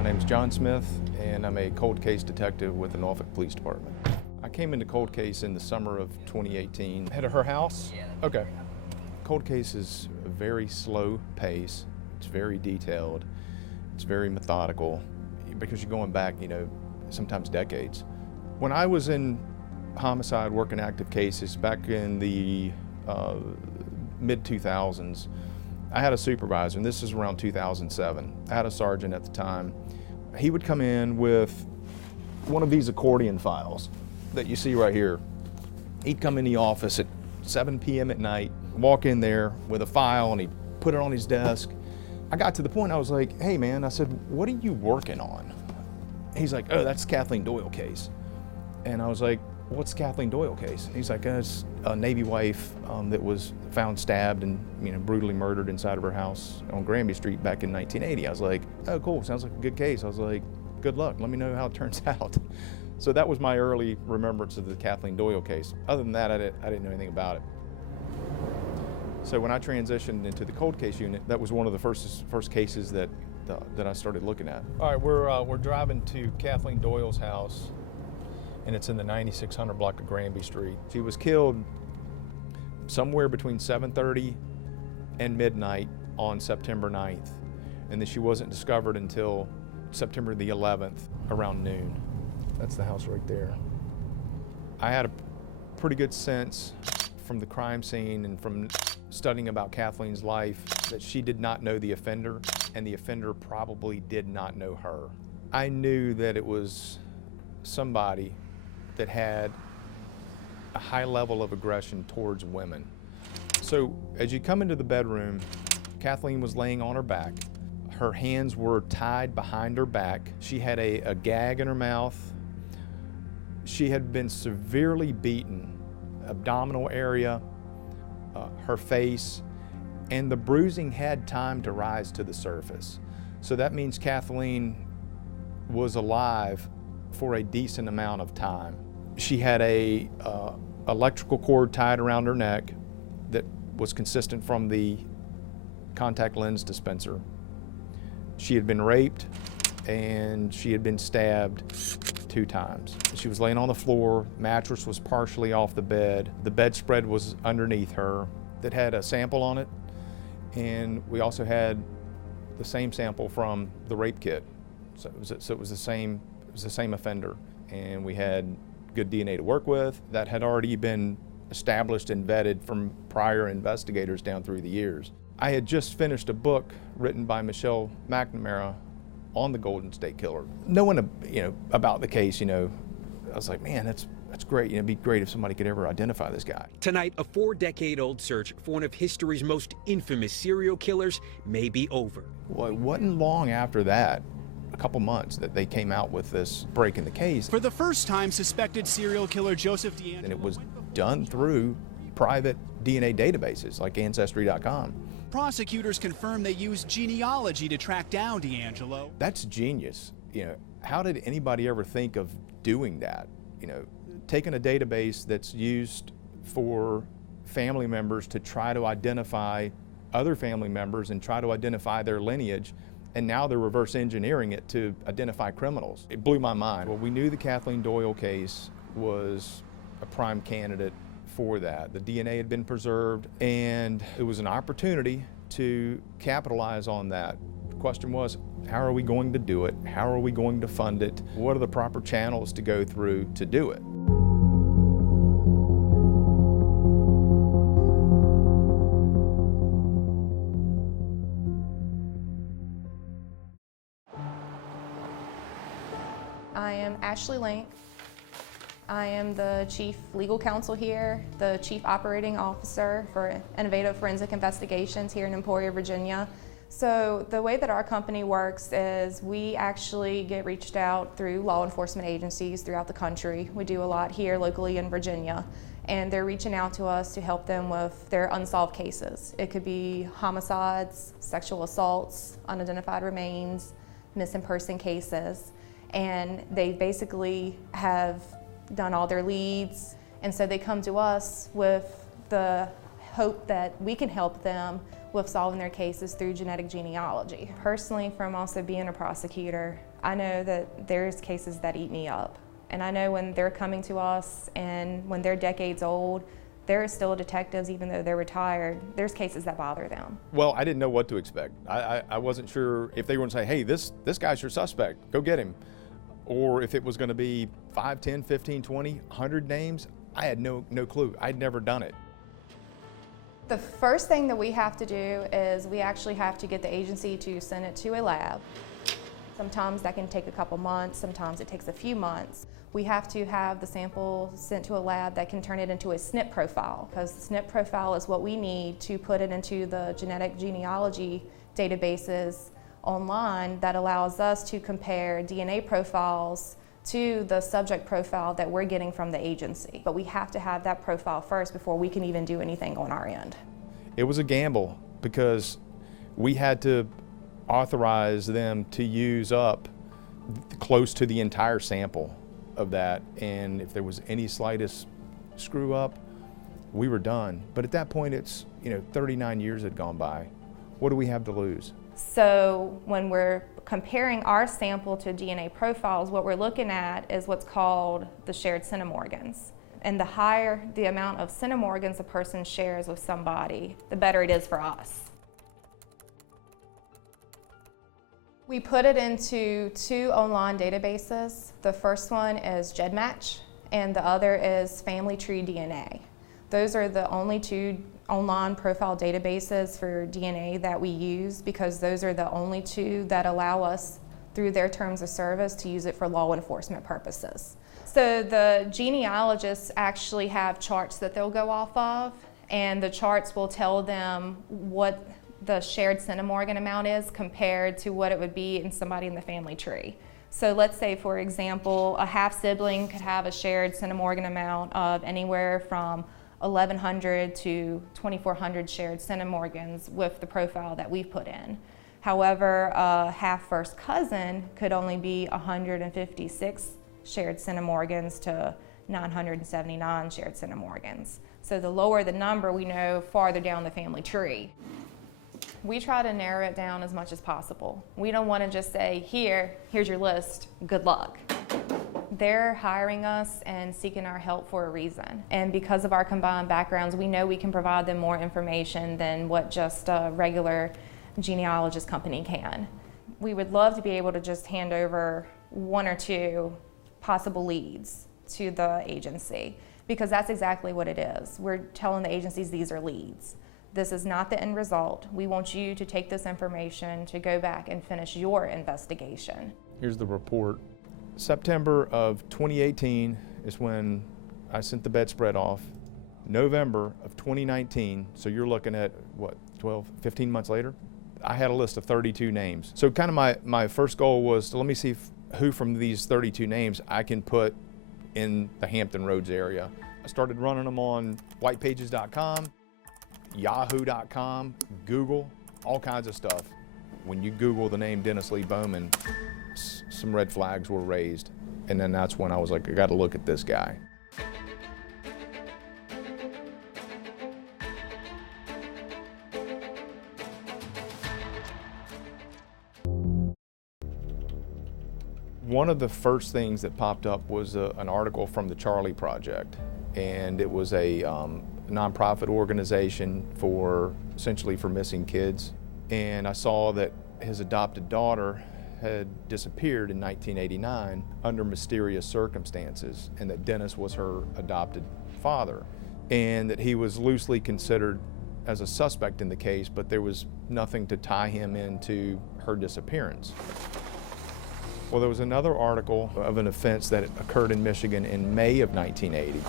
My name is John Smith, and I'm a cold case detective with the Norfolk Police Department. I came into cold case in the summer of 2018. Head of her house? Okay. Cold case is a very slow pace. It's very detailed. It's very methodical because you're going back, sometimes decades. When I was in homicide working active cases back in the mid-2000s, I had a supervisor, and this is around 2007. I had a sergeant at the time. He would come in with one of these accordion files that you see right here. He'd come in the office at 7 p.m. at night, walk in there with a file, and he'd put it on his desk. I got to the point I was like, hey man, I said, what are you working on? He's like, oh, that's the Kathleen Doyle case. And I was like, what's the Kathleen Doyle case? And he's like, it's a Navy wife that was found stabbed and brutally murdered inside of her house on Granby Street back in 1980. I was like, oh cool, sounds like a good case. I was like, good luck, let me know how it turns out. So that was my early remembrance of the Kathleen Doyle case. Other than that, I didn't know anything about it. So when I transitioned into the cold case unit, that was one of the first cases that I started looking at. All right, we're driving to Kathleen Doyle's house, and it's in the 9600 block of Granby Street. She was killed somewhere between 7:30 and midnight on September 9th, and then she wasn't discovered until September the 11th around noon. That's the house right there. I had a pretty good sense from the crime scene and from studying about Kathleen's life that she did not know the offender, and the offender probably did not know her. I knew that it was somebody that had a high level of aggression towards women. So as you come into the bedroom, Kathleen was laying on her back. Her hands were tied behind her back. She had a gag in her mouth. She had been severely beaten, abdominal area, her face, and the bruising had time to rise to the surface. So that means Kathleen was alive for a decent amount of time. She had a electrical cord tied around her neck that was consistent from the contact lens dispenser. She had been raped and she had been stabbed 2 times. She was laying on the floor, mattress was partially off the bed, the bedspread was underneath her that had a sample on it, and we also had the same sample from the rape kit. So it was the same offender, and we had good DNA to work with that had already been established and vetted from prior investigators down through the years. I had just finished a book written by Michelle McNamara on the Golden State Killer. Knowing about the case, I was like, man, that's great. It'd be great if somebody could ever identify this guy. Tonight, a 4-decade-old search for one of history's most infamous serial killers may be over. Well, it wasn't long after that, a couple months, that they came out with this break in the case. For the first time, suspected serial killer Joseph DeAngelo. And it was done through private DNA databases like Ancestry.com. Prosecutors confirmed they used genealogy to track down DeAngelo. That's genius. How did anybody ever think of doing that? Taking a database that's used for family members to try to identify other family members and try to identify their lineage, and now they're reverse engineering it to identify criminals. It blew my mind. Well, we knew the Kathleen Doyle case was a prime candidate for that. The DNA had been preserved, and it was an opportunity to capitalize on that. The question was, how are we going to do it? How are we going to fund it? What are the proper channels to go through to do it? I am Ashley Link. I am the Chief Legal Counsel here, the Chief Operating Officer for Innovative Forensic Investigations here in Emporia, Virginia. So the way that our company works is we actually get reached out through law enforcement agencies throughout the country. We do a lot here locally in Virginia, and they're reaching out to us to help them with their unsolved cases. It could be homicides, sexual assaults, unidentified remains, missing person cases, and they basically have done all their leads, and so they come to us with the hope that we can help them with solving their cases through genetic genealogy. Personally, from also being a prosecutor, I know that there's cases that eat me up. And I know when they're coming to us and when they're decades old, they're still detectives even though they're retired. There's cases that bother them. Well, I didn't know what to expect. I wasn't sure if they were going to say, hey, this guy's your suspect, go get him. Or if it was going to be 5, 10, 15, 20, 100 names. I had no clue. I'd never done it. The first thing that we have to do is we actually have to get the agency to send it to a lab. Sometimes that can take a couple months, sometimes it takes a few months. We have to have the sample sent to a lab that can turn it into a SNP profile, because the SNP profile is what we need to put it into the genetic genealogy databases online that allows us to compare DNA profiles to the subject profile that we're getting from the agency. But we have to have that profile first before we can even do anything on our end. It was a gamble because we had to authorize them to use up close to the entire sample of that, and if there was any slightest screw up, we were done. But at that point, it's 39 years had gone by. What do we have to lose? So when we're comparing our sample to DNA profiles, what we're looking at is what's called the shared centimorgans. And the higher the amount of centimorgans a person shares with somebody, the better it is for us. We put it into 2 online databases. The first one is GEDmatch, and the other is Family Tree DNA. Those are the only 2 online profile databases for DNA that we use because those are the only 2 that allow us, through their terms of service, to use it for law enforcement purposes. So the genealogists actually have charts that they'll go off of, and the charts will tell them what the shared centimorgan amount is compared to what it would be in somebody in the family tree. So let's say, for example, a half-sibling could have a shared centimorgan amount of anywhere from 1,100 to 2,400 shared centimorgans with the profile that we've put in. However, a half-first cousin could only be 156 shared centimorgans to 979 shared centimorgans. So the lower the number, we know farther down the family tree. We try to narrow it down as much as possible. We don't want to just say, here's your list, good luck. They're hiring us and seeking our help for a reason. And because of our combined backgrounds, we know we can provide them more information than what just a regular genealogist company can. We would love to be able to just hand over 1 or 2 possible leads to the agency, because that's exactly what it is. We're telling the agencies these are leads. This is not the end result. We want you to take this information to go back and finish your investigation. Here's the report. September of 2018 is when I sent the bedspread off. November of 2019, so you're looking at what, 12, 15 months later? I had a list of 32 names. So kind of my first goal was to let me see who from these 32 names I can put in the Hampton Roads area. I started running them on whitepages.com, yahoo.com, Google, all kinds of stuff. When you Google the name Dennis Lee Bowman, some red flags were raised. And then that's when I was like, I got to look at this guy. One of the first things that popped up was an article from the Charlie Project, and it was a nonprofit organization essentially for missing kids. And I saw that his adopted daughter had disappeared in 1989 under mysterious circumstances, and that Dennis was her adopted father, and that he was loosely considered as a suspect in the case, but there was nothing to tie him into her disappearance. Well, there was another article of an offense that occurred in Michigan in May of 1980.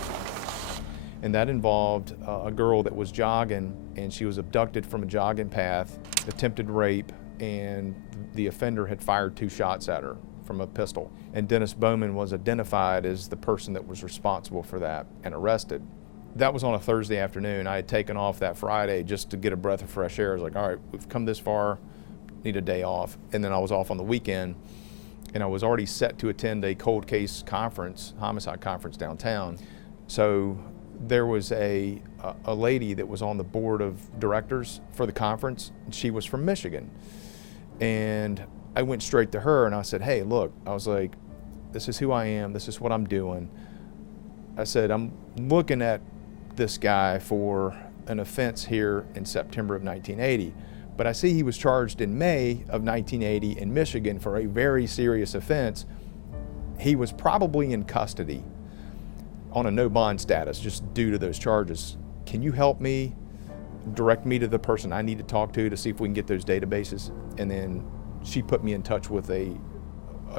And that involved a girl that was jogging, and she was abducted from a jogging path, attempted rape, and the offender had fired 2 shots at her from a pistol. And Dennis Bowman was identified as the person that was responsible for that and arrested. That was on a Thursday afternoon. I had taken off that Friday just to get a breath of fresh air. I was like, all right, we've come this far, need a day off. And then I was off on the weekend, and I was already set to attend a cold case conference, homicide conference downtown. So there was a lady that was on the board of directors for the conference. She was from Michigan. And I went straight to her and I said, hey, look, I was like, this is who I am, this is what I'm doing. I said, I'm looking at this guy for an offense here in September of 1980, but I see he was charged in May of 1980 in Michigan for a very serious offense. He was probably in custody on a no bond status just due to those charges. Can you help me, direct me to the person I need to talk to see if we can get those databases? And then she put me in touch with a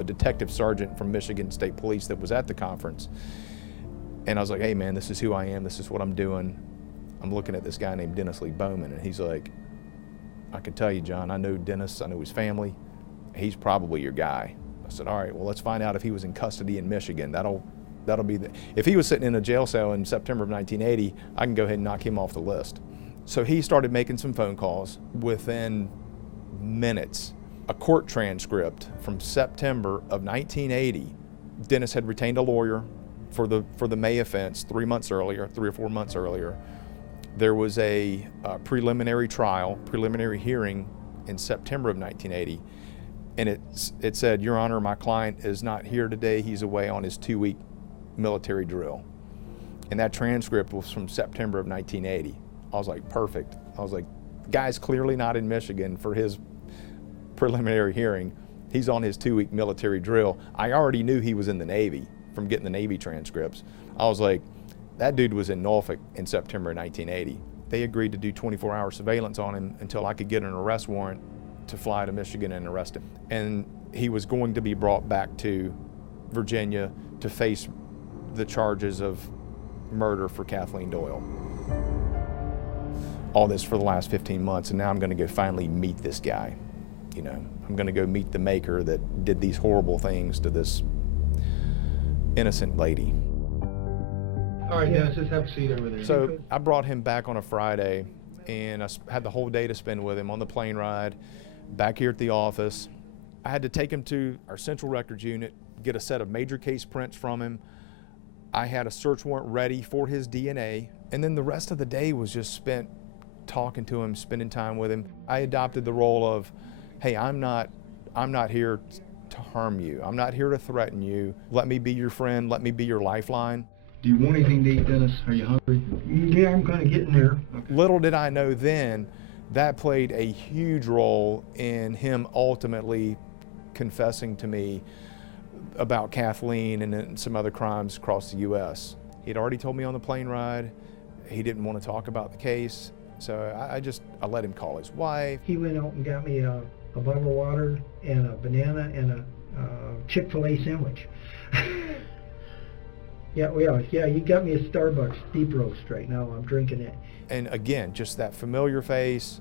detective sergeant from Michigan State Police that was at the conference. And I was like, hey man, this is who I am, this is what I'm doing. I'm looking at this guy named Dennis Lee Bowman. And he's like, I can tell you, John, I know Dennis, I know his family. He's probably your guy. I said, all right, well, let's find out if he was in custody in Michigan. That'll be if he was sitting in a jail cell in September of 1980, I can go ahead and knock him off the list. So he started making some phone calls. Within minutes, a court transcript from September of 1980, Dennis had retained a lawyer for the May offense 3 or 4 months earlier. There was a preliminary hearing in September of 1980, and it said, Your Honor, my client is not here today. He's away on his 2-week military drill. And that transcript was from September of 1980. I was like, perfect. I was like, the guy's clearly not in Michigan for his preliminary hearing. He's on his 2-week military drill. I already knew he was in the Navy from getting the Navy transcripts. I was like, that dude was in Norfolk in September of 1980. They agreed to do 24-hour surveillance on him until I could get an arrest warrant to fly to Michigan and arrest him. And he was going to be brought back to Virginia to face the charges of murder for Kathleen Doyle. All this for the last 15 months, and now I'm gonna go finally meet this guy. You know, I'm gonna go meet the maker that did these horrible things to this innocent lady. All right, Dennis, just have a seat over there. So I brought him back on a Friday, and I had the whole day to spend with him on the plane ride, back here at the office. I had to take him to our central records unit, get a set of major case prints from him. I had a search warrant ready for his DNA, and then the rest of the day was just spent talking to him, spending time with him. I adopted the role of, hey, I'm not here to harm you. I'm not here to threaten you. Let me be your friend. Let me be your lifeline. Do you want anything to eat, Dennis? Are you hungry? Yeah, I'm kind of getting there. Okay. Little did I know then, that played a huge role in him ultimately confessing to me about Kathleen and then some other crimes across the U.S. He'd already told me on the plane ride he didn't want to talk about the case, so I let him call his wife. He went out and got me a bottle of water and a banana and a Chick-fil-A sandwich. Yeah, you got me a Starbucks deep roast right now. I'm drinking it. And again, just that familiar face,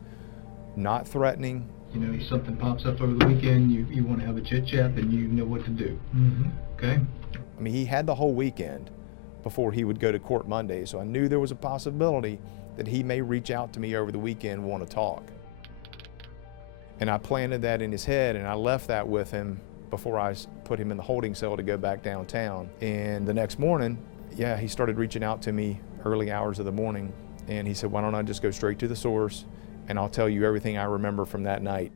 not threatening. You know, if something pops up over the weekend, you want to have a chit-chat, then you know what to do. Mm-hmm. Okay? I mean, he had the whole weekend before he would go to court Monday, so I knew there was a possibility that he may reach out to me over the weekend and want to talk. And I planted that in his head, and I left that with him before I put him in the holding cell to go back downtown. And the next morning, yeah, he started reaching out to me early hours of the morning, and he said, why don't I just go straight to the source, and I'll tell you everything I remember from that night.